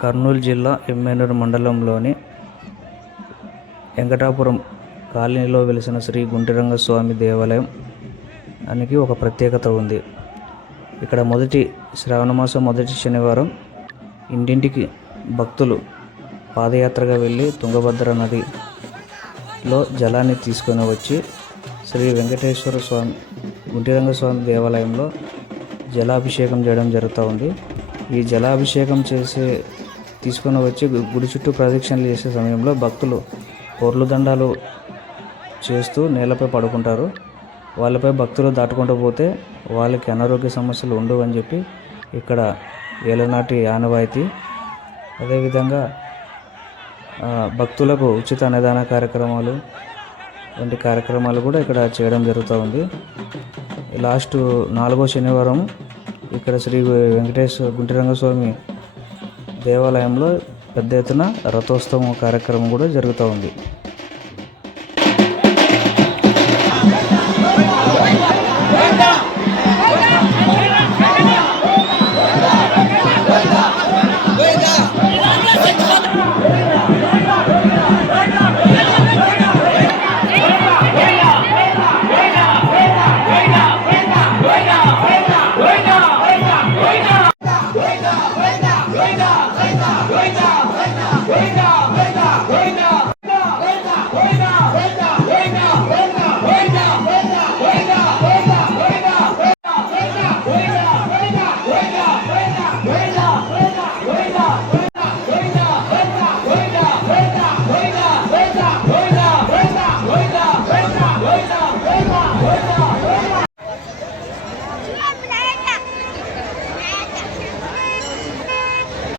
కర్నూలు జిల్లా ఎమ్మెనూరు మండలంలోని వెంకటాపురం కాలనీలో వెలిసిన శ్రీ గుంటిరంగస్వామి దేవాలయం దానికి ఒక ప్రత్యేకత ఉంది. ఇక్కడ శ్రావణమాసం మొదటి శనివారం ఇంటింటికి భక్తులు పాదయాత్రగా వెళ్ళి తుంగభద్ర నదిలో జలాన్ని తీసుకొని వచ్చి శ్రీ వెంకటేశ్వర స్వామి గుంటిరంగస్వామి దేవాలయంలో జలాభిషేకం చేయడం జరుగుతూ ఉంది. ఈ జలాభిషేకం తీసుకొని వచ్చి గుడి చుట్టూ ప్రదక్షిణలు చేసే సమయంలో భక్తులు పొర్లు దండాలు చేస్తూ నేలపై పడుకుంటారు. వాళ్ళపై భక్తులు దాటుకుంటూ పోతే వాళ్ళకి అనారోగ్య సమస్యలు ఉండవు అని చెప్పి ఇక్కడ ఏలనాటి ఆనవాయితీ. అదేవిధంగా భక్తులకు ఉచిత అన్నదాన కార్యక్రమాలు వంటి కార్యక్రమాలు కూడా ఇక్కడ చేయడం జరుగుతూ ఉంది. లాస్ట్ 4వ శనివారం ఇక్కడ శ్రీ గుంటిరంగస్వామి దేవాలయంలో పెద్ద ఎత్తున రథోత్సవం కార్యక్రమం కూడా జరుగుతూ ఉంది. Wait up!